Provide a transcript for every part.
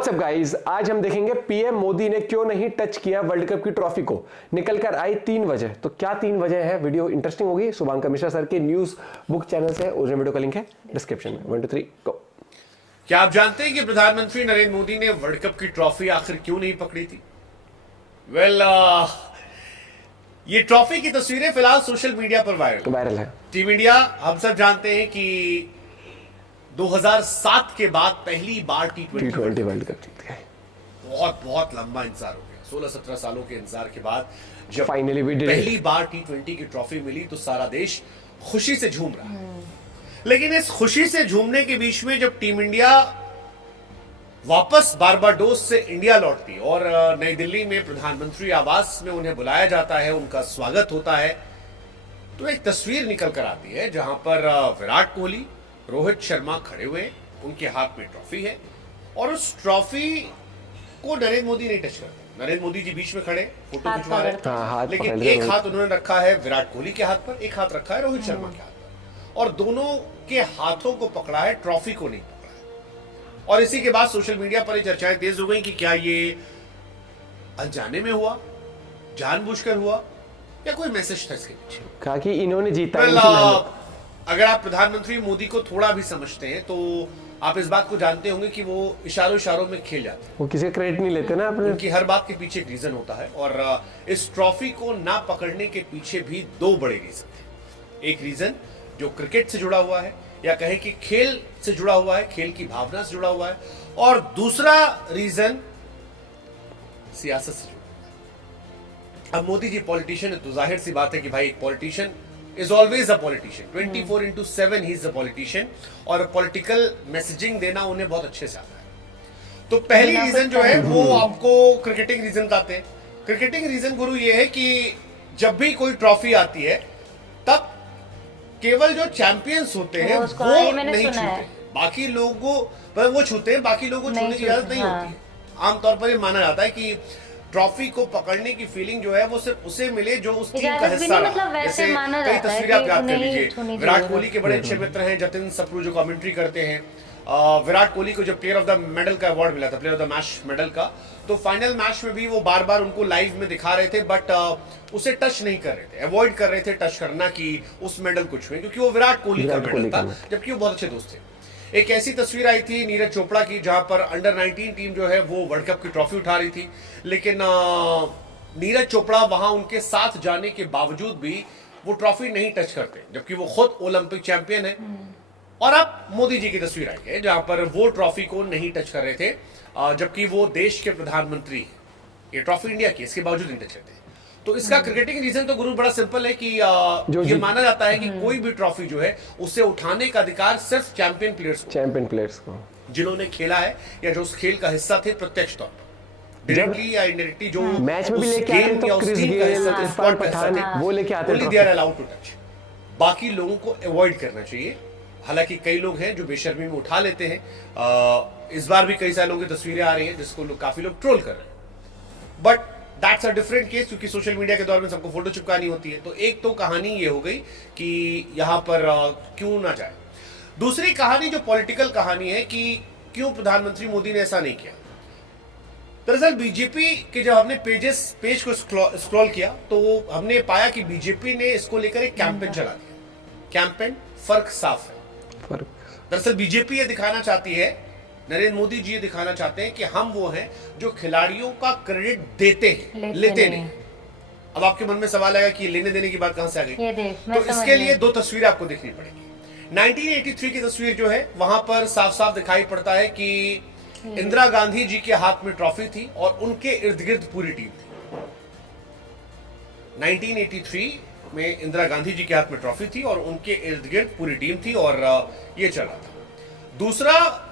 WhatsApp guys, आज हम देखेंगे पीएम मोदी ने क्यों नहीं टच किया वर्ल्ड कप की ट्रॉफी को। निकल कर आई 3 वजह। तो क्या 3 वजह है? वीडियो इंटरेस्टिंग होगी। शुभांकर मिश्रा सर के न्यूज बुक चैनल से ओरिजिनल वीडियो का लिंक है डिस्क्रिप्शन में। 1 2 3 गो। क्या आप जानते हैं कि प्रधानमंत्री नरेंद्र मोदी ने वर्ल्ड कप की ट्रॉफी आखिर क्यों नहीं पकड़ी थी? ये ट्रॉफी की तस्वीरें फिलहाल सोशल मीडिया पर वायरल है। टीम इंडिया, हम सब जानते हैं कि 2007 के बाद पहली बार T20 वर्ल्ड कप जीत गए। बहुत लंबा इंतजार हो गया। 16-17 सालों के इंतजार के बाद जब फाइनली पहली बार T20 की ट्रॉफी मिली तो सारा देश खुशी से झूम रहा है। लेकिन इस खुशी से झूमने के बीच में जब टीम इंडिया वापस बारबाडोस से इंडिया लौटती और नई दिल्ली में प्रधानमंत्री आवास में उन्हें बुलाया जाता है, उनका स्वागत होता है, तो एक तस्वीर निकल कर आती है जहां पर विराट कोहली, रोहित शर्मा खड़े हुए, उनके हाथ में ट्रॉफी है और उस ट्रॉफी को नरेंद्र मोदी नहीं टच करते। नरेंद्र मोदी जी बीच में खड़े फोटो खिंचवा रहे हैं, लेकिन एक हाथ उन्होंने रखा है विराट कोहली के हाथ पर, एक हाथ रखा है रोहित शर्मा के हाथ पर, और दोनों के हाथों को पकड़ा है, ट्रॉफी को नहीं पकड़ा है। और इसी के बाद सोशल मीडिया पर ये चर्चाएं तेज हो गई कि क्या ये अनजाने में हुआ, जानबूझकर हुआ, या कोई मैसेज था इसके पीछे। कहा कि इन्होंने जीता। अगर आप प्रधानमंत्री मोदी को थोड़ा भी समझते हैं तो आप इस बात को जानते होंगे कि वो इशारों में खेल जाते हैं, वो किसी का क्रेडिट नहीं लेते ना अपने। उनकी हर बात के पीछे एक रीजन होता है और इस ट्रॉफी को ना पकड़ने के पीछे भी दो बड़े रीजन थे। एक रीजन जो क्रिकेट से जुड़ा हुआ है, या कहे कि खेल से जुड़ा हुआ है, खेल की भावना से जुड़ा हुआ है, और दूसरा रीजन सियासत से जुड़ा हुआ है। अब मोदी जी पॉलिटिशियन है तो जाहिर सी बात है कि भाई एक politician is always a politician, 24/7 he is a politician, और पॉलिटिकल मैसेजिंग देना उन्हें बहुत अच्छे से आता है। तो पहली रीजन जो है वो आपको क्रिकेटिंग रीजन बताते हैं। क्रिकेटिंग रीजन गुरु ये है कि जब भी कोई ट्रॉफी आती है तब केवल जो चैंपियंस होते हैं वो नहीं छूते, बाकी लोगों वो छूते हैं, बाकी लोगों को छूने की इजाजत नहीं होती है। आमतौर पर ये माना जाता है कि ट्रॉफी को पकड़ने की फीलिंग जो है वो सिर्फ उसे मिले जो उस टीम का हिस्सा रहा। मतलब जैसे कई तस्वीरें आप याद कर लीजिए, विराट कोहली के बड़े अच्छे मित्र हैं जतिन सप्रू जो कमेंट्री करते हैं। विराट कोहली को जब प्लेयर ऑफ द मेडल का अवार्ड मिला था, player of the match medal का, तो फाइनल मैच में भी वो बार बार उनको लाइव में दिखा रहे थे, बट उसे टच नहीं कर रहे थे, अवॉइड कर रहे थे टच करना कि उस मेडल को छुए, क्योंकि वो विराट कोहली का मेडल था, जबकि वो बहुत अच्छे दोस्त थे। एक ऐसी तस्वीर आई थी नीरज चोपड़ा की जहां पर अंडर 19 टीम जो है वो वर्ल्ड कप की ट्रॉफी उठा रही थी, लेकिन नीरज चोपड़ा वहां उनके साथ जाने के बावजूद भी वो ट्रॉफी नहीं टच करते, जबकि वो खुद ओलंपिक चैंपियन है। और अब मोदी जी की तस्वीर आई है जहां पर वो ट्रॉफी को नहीं टच कर रहे थे, जबकि वो देश के प्रधानमंत्री, ये ट्रॉफी इंडिया की, इसके बावजूद नहीं टच करते। तो इसका क्रिकेटिंग रीजन तो गुरु बड़ा सिंपल है कि ये माना जाता है कि कोई भी ट्रॉफी जो है उसे उठाने का अधिकार सिर्फ चैंपियन प्लेयर्स को, जिन्होंने खेला है या जो उस खेल का हिस्सा थे प्रत्यक्ष तौर पर, डायरेक्टली या इनडायरेक्टली, जो मैच में भी लेके आते हैं तो क्रिस गेल, इरफान पठान वो लेके आते हैं, they are allowed to touch. बाकी लोगों को अवॉइड करना चाहिए। हालांकि कई लोग हैं जो बेशर्मी में उठा लेते हैं। इस बार भी कई सारे लोगों की तस्वीरें आ रही हैं जिसको काफी लोग ट्रोल कर रहे हैं, but that's a different case, क्योंकि सोशल मीडिया के दौर में सबको फोटो चिपकानी होती है। तो एक तो कहानी ये हो गई कि यहां पर क्यों ना जाए। दूसरी कहानी जो पॉलिटिकल कहानी है कि क्यों प्रधानमंत्री मोदी ने ऐसा नहीं किया। दरअसल बीजेपी के जब हमने पेज को स्क्रॉल किया तो हमने पाया कि बीजेपी ने इसको लेकर एक कैंपेन चला दिया। कैंपेन फर्क साफ है। दरअसल बीजेपी ये दिखाना चाहती है, नरेंद्र मोदी जी ये दिखाना चाहते हैं कि हम वो हैं जो खिलाड़ियों का क्रेडिट देते हैं, लेते नहीं। अब आपके मन में सवाल आएगा कि लेने देने की बात कहां से आ गई, तो इसके लिए दो तस्वीरें आपको देखनी पड़ेगी। 1983 की तस्वीर जो है वहां पर साफ साफ दिखाई पड़ता है कि इंदिरा गांधी जी के हाथ में ट्रॉफी थी और उनके इर्द गिर्द पूरी टीम थी। 1983 में इंदिरा गांधी जी के हाथ में ट्रॉफी थी और उनके इर्द गिर्द पूरी टीम थी और ये चल रहा था। दूसरा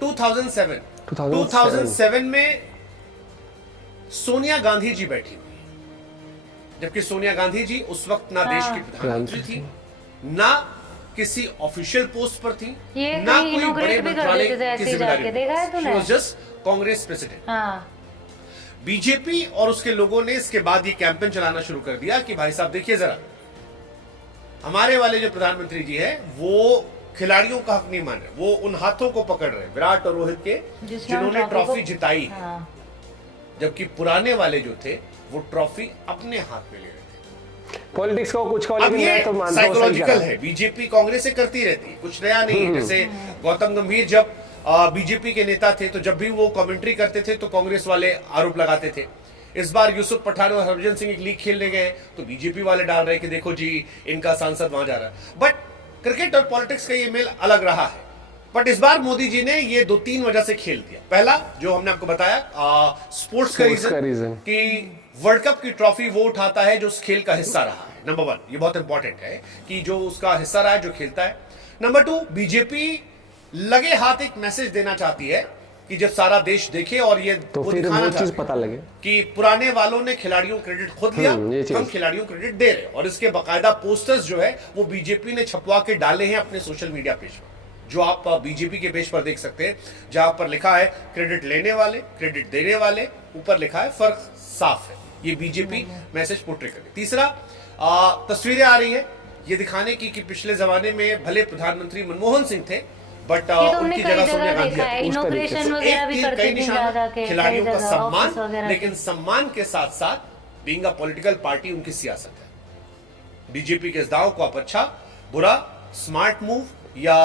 2007 में सोनिया गांधी जी बैठी हुई, जबकि सोनिया गांधी जी उस वक्त ना देश की प्रधानमंत्री थी, ना किसी ऑफिशियल पोस्ट पर थी, ना कोई बड़े मंत्रालय की जिम्मेदारी, जस्ट कांग्रेस प्रेसिडेंट। बीजेपी और उसके लोगों ने इसके बाद ये कैंपेन चलाना शुरू कर दिया कि भाई साहब देखिए जरा, हमारे वाले जो प्रधानमंत्री जी है वो खिलाड़ियों का हक नहीं मान रहे, वो उन हाथों को पकड़ रहे हैं विराट और रोहित के जिन्होंने ट्रॉफी जिताई है। हाँ। जबकि पुराने वाले जो थे वो ट्रॉफी अपने हाथ में ले रहे थे। पॉलिटिक्स का कुछ का, अब लेकिन ये मैं तो मानता हूं सही साइकोलॉजिकल कहा। है, बीजेपी कांग्रेस से करती रहती है, कुछ नया नहीं है। जैसे गौतम गंभीर जब बीजेपी के नेता थे तो जब भी वो कमेंट्री करते थे तो कांग्रेस वाले आरोप लगाते थे। इस बार यूसुफ पठान और हरभजन सिंह एक लीग खेलने गए तो बीजेपी वाले डाल रहे कि देखो जी इनका सांसद वहां जा रहा है। बट क्रिकेट और पॉलिटिक्स का ये मेल अलग रहा है। बट इस बार मोदी जी ने ये 2-3 वजह से खेल दिया। पहला जो हमने आपको बताया, स्पोर्ट्स का रीजन कि वर्ल्ड कप की ट्रॉफी वो उठाता है जो उस खेल का हिस्सा रहा है। नंबर 1 ये बहुत इंपॉर्टेंट है कि जो उसका हिस्सा रहा है, जो खेलता है। नंबर 2 बीजेपी लगे हाथ एक मैसेज देना चाहती है कि जब सारा देश देखे और ये तो वो फिर दिखाना वो चीज चाहते पता हैं लगे कि पुराने वालों ने खिलाड़ियों को क्रेडिट खुद लिया, ये चीज। हम खिलाड़ियों को क्रेडिट दे रहे हैं। और इसके बाकायदा पोस्टर्स जो है वो बीजेपी ने छपवा के डाले हैं अपने सोशल मीडिया पेज पर, जो आप बीजेपी के पेज पर देख सकते हैं, जहां पर लिखा है क्रेडिट लेने वाले, क्रेडिट देने वाले, ऊपर लिखा है फर्क साफ है। ये बीजेपी मैसेज पोर्ट्रे कर रही है। तीसरा, तस्वीरें आ रही है ये दिखाने की कि पिछले जमाने में भले प्रधानमंत्री मनमोहन सिंह थे बट उनकी जगह सोनिया गांधी आती। इनॉग्रेशन तो वगैरह एक भी तीर करते कई थे निशान, ज्यादा के खिलाड़ियों का सम्मान, वगैरह लेकिन सम्मान के साथ साथ बीइंग अ पॉलिटिकल पार्टी उनकी सियासत है। बीजेपी के इस दाव को आप अच्छा बुरा, स्मार्ट मूव या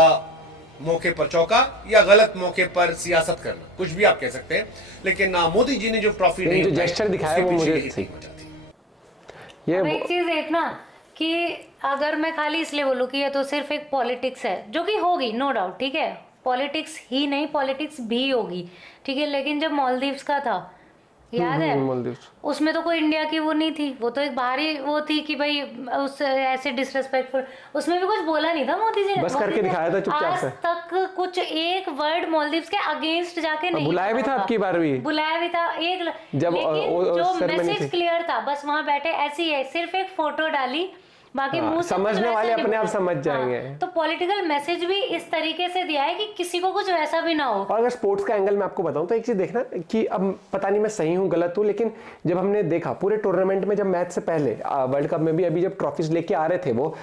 मौके पर चौका या गलत मौके पर सियासत करना, कुछ भी आप कह सकते हैं। लेकिन मोदी जी ने जो ट्रॉफी नहीं जो उठाई, जेस्चर दिखाया उसके वो पीछे मुझे यही सही थी वजह थी। ये अब एक चीज देखना कि अगर मैं खाली इसलिए बोलूँ कि ये तो सिर्फ एक पॉलिटिक्स है, जो कि होगी नो डाउट, ठीक है, पॉलिटिक्स ही नहीं पॉलिटिक्स भी होगी, ठीक है, लेकिन जब मालदीव्स का था याद है, मालदीव्स। उसमें तो कोई इंडिया की वो नहीं थी, वो तो एक बाहरी वो थी कि भाई उस ऐसे डिसरेस्पेक्टफुल, उसमें भी कुछ बोला नहीं था मोदी जी ने, बस करके दिखाया था चुपचाप आज से। तक कुछ एक वर्ड मालदीव्स के अगेंस्ट जाके नहीं बुलाया भी था कहा आपकी बार भी, बुलाया भी था एक जब लेकिन जो ceremony मैसेज थी। क्लियर था, बस वहां बैठे ऐसी है, सिर्फ एक फोटो डाली, बाकी मुंह से समझने कुछ वाले वैसा अपने नहीं आप समझ बोला। जाएंगे। हाँ, तो पॉलिटिकल मैसेज भी इस तरीके से दिया है कि किसी को कुछ वैसा भी ना हो। और अगर स्पोर्ट्स का एंगल मैं आपको बताऊं तो एक चीज देखना कि अब पता नहीं मैं सही हूं गलत हूं, लेकिन जब हमने देखा पूरे टूर्नामेंट में, जब मैच से पहले वर्ल्ड कप में भी अभी जब ट्रॉफीज लेके आ रहे थे, वो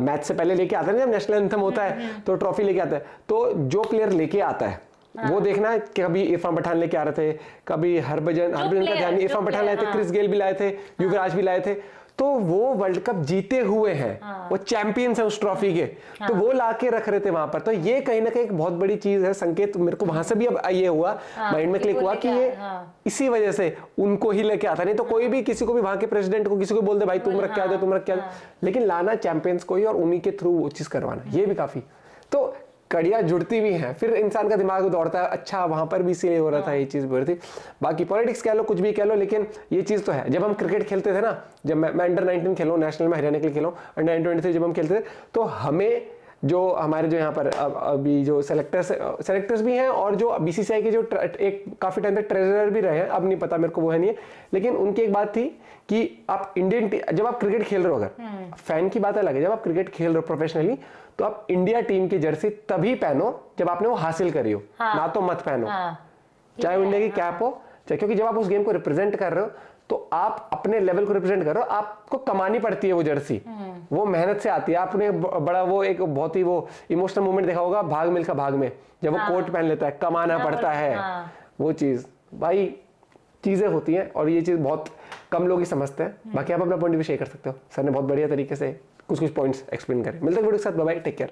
मैच से पहले लेके आते हैं, जब नेशनल एंथम होता है तो ट्रॉफी लेके आता है, तो जो प्लेयर लेके आता है वो देखना है कि कभी इरफान पठान लेके आ रहे थे, कभी हरभजन का ध्यान नहीं, इरफान पठान लाए थे, क्रिस गेल भी लाए थे, युवराज भी लाए थे, तो वो वर्ल्ड कप जीते हुए हैं, वो चैंपियंस हैं उस ट्रॉफी के, तो वो लाके रख रहे थे वहां पर। तो ये कहीं ना कहीं एक बहुत बड़ी चीज है, संकेत मेरे को वहां से भी अब ये हुआ, माइंड में क्लिक हुआ कि ये इसी वजह से उनको ही लेके आता, नहीं तो कोई भी किसी को भी वहां के प्रेसिडेंट को किसी को बोल दे भाई तुम रख के आ जाओ, तुम रख के आ जाओ, लेकिन लाना चैंपियंस को ही और उन्हीं के थ्रू वो चीज करवाना, ये भी काफी तो कड़ियां जुड़ती भी हैं, फिर इंसान का दिमाग दौड़ता है, अच्छा वहां पर भी इसीलिए हो रहा था, ये चीज हो रही थी। बाकी पॉलिटिक्स कह लो कुछ भी कह लो, लेकिन ये चीज तो है। जब हम क्रिकेट खेलते थे ना, जब मैं अंडर 19 खेलो, नेशनल में हरियाणा के लिए खेलो, अंडर 23 जब हम खेलते थे, तो हमें जो हमारे जो यहाँ पर अभी जो सेलेक्टर्स भी हैं और जो बीसीसीआई के जो एक काफी टाइम तक ट्रेजरर भी रहे हैं, अब नहीं पता मेरे को वो है नहीं है, लेकिन उनकी एक बात थी कि आप इंडियन जब आप क्रिकेट खेल रहे हो, अगर फैन की बात अलग है, जब आप क्रिकेट खेल रहे हो प्रोफेशनली, तो आप इंडिया टीम की जर्सी तभी पहनो जब आपने वो हासिल करी हो, ना तो मत पहनो, चाहे इंडिया की कैप हो, चाहे, क्योंकि जब आप उस गेम को रिप्रेजेंट कर रहे हो तो आप अपने लेवल को रिप्रेजेंट कर रहे हो, आपको कमानी पड़ती है वो जर्सी, वो मेहनत से आती है। आपने बड़ा वो एक बहुत ही वो इमोशनल मोमेंट देखा होगा भाग मिल्खा भाग में, जब वो कोट पहन लेता है, कमाना पड़ता है, वो चीज भाई चीजें होती हैं, और ये चीज बहुत कम लोग ही समझते हैं। बाकी आप अपना पॉइंट भी शेयर कर सकते हो, सर ने बहुत बढ़िया तरीके से कुछ पॉइंट्स एक्सप्लेन करे। मिलते हैं वीडियो के साथ, बाय बाय, टेक केयर।